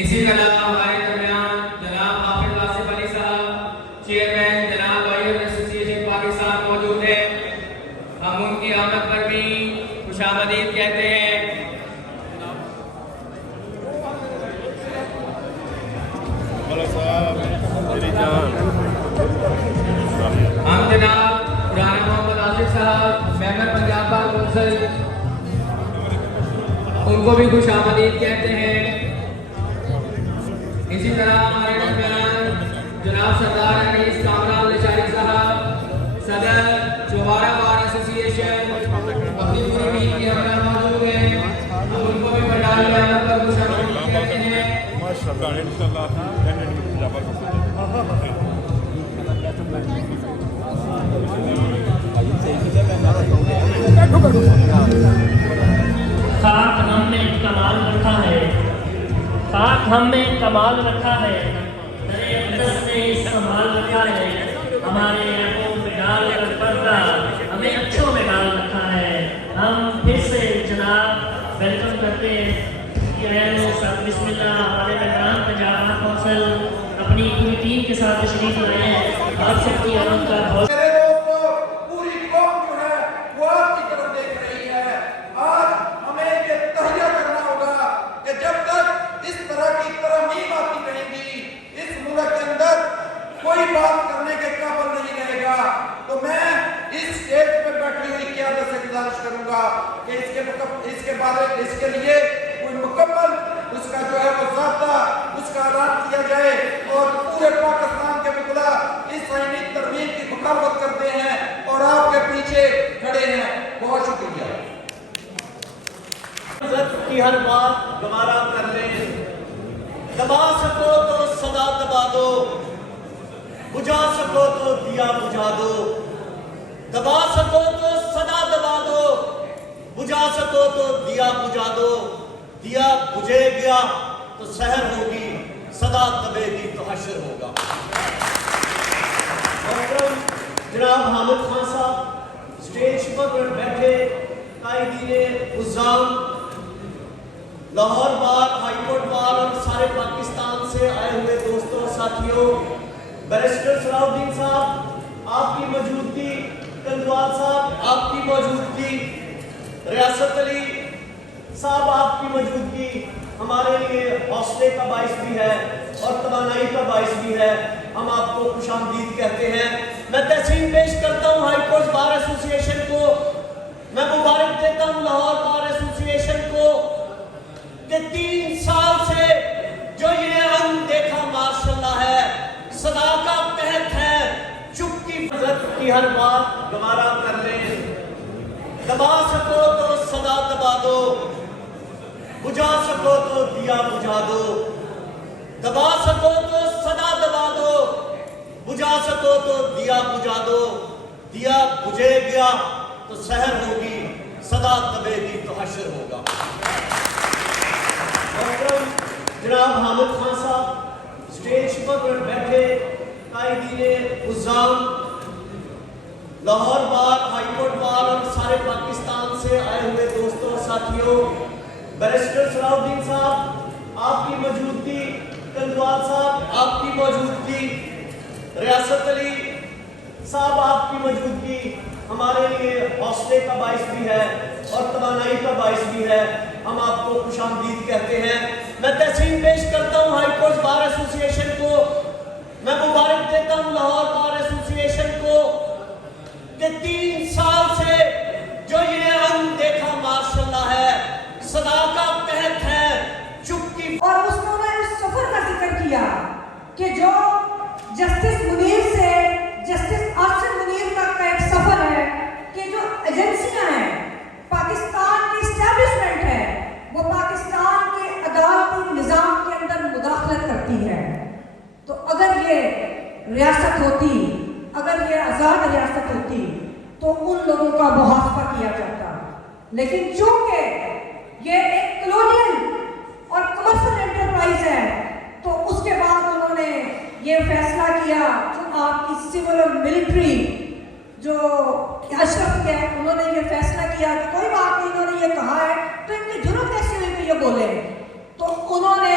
اسی کے علاوہ ہمارے درمیان جناب حافظ آصف علی صاحب چیئرمین جناب لائر ایسوسی ایشن پاکستان موجود ہیں. ہم ان کی آمد پر بھی خوش آمدید کہتے ہیں. ہم جناب رانا محمد آصف صاحب ممبر پنجاب بار کونسل ان کو بھی خوش آمدید کہتے ہیں. اسی طرح ہمارے درمیان جناب سردار انیس کامران لشاری صاحب صدر چوبارہ بار ایسوسی ایشن اپنی پوری ٹیم کے ہمراہ موجود ہیں. ہم ان کو بھی پنڈال میں آنے پر خوش آمدید کہتے ہیں. خاک ہم میں کمال رکھا ہے، خاک ہم میں کمال رکھا ہے، درے اقدس نے سنبھال رکھا ہے. ہمارے آنکھوں میں ڈال کر پردہ ہمیں اچھوں میں ڈال رکھا ہے. ہم پھر سے جناب ویلکم کرتے ہیں. بسم اللہ. ہمارے ممبران پنجاب بار کونسل اپنی پوری ٹیم کے ساتھ تشریف لائے ہیں. آپ سب کی آمد کا بہت کوئی بات کرنے کے قابل نہیں رہے گا. تو میں اس اسٹیج پہ بیٹھی ہوئی قیادت سے گزارش کروں گا کہ اس کے لیے کوئی مکمل اس کا جو ہے وہ ضابطہ اس کا اعلان کیا جائے اور پورے پاکستان کے وکلا اس آئینی ترمیم کی مخالفت کرتے ہیں اور آپ کے پیچھے کھڑے ہیں. بہت شکریہ. کی ہر بات گوارا کر لیں. دبا سکو تو صدا دبا دو، بجھا سکو تو دیا بجھا دو. دبا سکو تو صدا دبا دو، بجھا سکو تو دیا بجھا دو. دیا بجھے گیا تو سحر ہوگی، صدا دبے گی تو حشر ہوگا. محترم جناب حامد خان صاحب اسٹیج پر بیٹھے قائدین الزام، لاہور بار، ہائی کورٹ بار اور سارے پاکستان سے آئے ہوئے دوستوں ساتھیوں، بیرسٹر صلاح الدین صاحب آپ کی موجودگی، کندوال صاحب آپ کی موجودگی، ریاست علی صاحب آپ کی موجودگی ہمارے لیے حوصلے کا باعث بھی ہے اور توانائی کا باعث بھی ہے. ہم آپ کو خوش آمدید کہتے ہیں. میں تحسین پیش کرتا ہوں ہائی کورٹ بار ایسوسی ایشن کو. میں مبارک دیتا ہوں لاہور بار ایسوسی ایشن کو کہ 3 سال سے جو یہ اندیکھا ماشاءاللہ ہے، صدا کا تحت ہے، چپ کی عزت کی ہر بات گوارا کر لیں. دبا سکو تو صدا دبا دو، بجھا سکو تو دیا بجھا دو. دبا سکو تو صدا دبا دو، بجھا سکو تو دیا بجھا دو. دیا بجھے گیا تو سحر ہوگی، صدا دبے گی تو حشر ہوگا. محترم جناب حامد خان صاحب اسٹیج پر بیٹھے قائدین الزام، لاہور بار، ہائی کورٹ بار اور سارے پاکستان سے آئے ہوئے دوستوں ساتھیوں، بیرسٹر صلاح الدین صاحب آپ کی موجودگی، کندوال صاحب آپ کی موجودگی، ریاست علی صاحب آپ کی موجودگی ہمارے لیے حوصلے کا باعث بھی ہے اور توانائی کا باعث بھی ہے. ہم آپ کو خوش آمدید کہتے ہیں. میں تحسین پیش کرتا ہوں ہائی کورٹ بار ایسوسی ایشن کو. میں مبارک دیتا ہوں لاہور بار ایسوسی ایشن کو کہ 3 سال سے جو یہ اندیکھا ماشاءاللہ ہے، صدا کا تحت ہے، چپ کی. اور انہوں نے اس سفر کا ذکر کیا کہ جو جسٹس منیر سے جسٹس آصف منیر تک کا ایک سفر ہے کہ جو ایجنسیاں ہیں، پاکستان کی اسٹیبلشمنٹ ہے، وہ پاکستان کے عدالتی نظام کے اندر مداخلت کرتی ہے. تو اگر یہ ریاست ہوتی، اگر یہ آزاد ریاست ہوتی تو ان لوگوں کا محاسبہ کیا جاتا. لیکن چونکہ یہ ایک کلونیل اور کمرشل انٹرپرائز ہے تو اس کے بعد انہوں نے یہ فیصلہ کیا جو آپ کی سول اور ملٹری جو اشرف کے انہوں نے یہ فیصلہ کیا کہ کوئی بات نہیں، انہوں نے یہ کہا ہے تو ان کی جرات کیسے ہوئی کہ یہ بولے. تو انہوں نے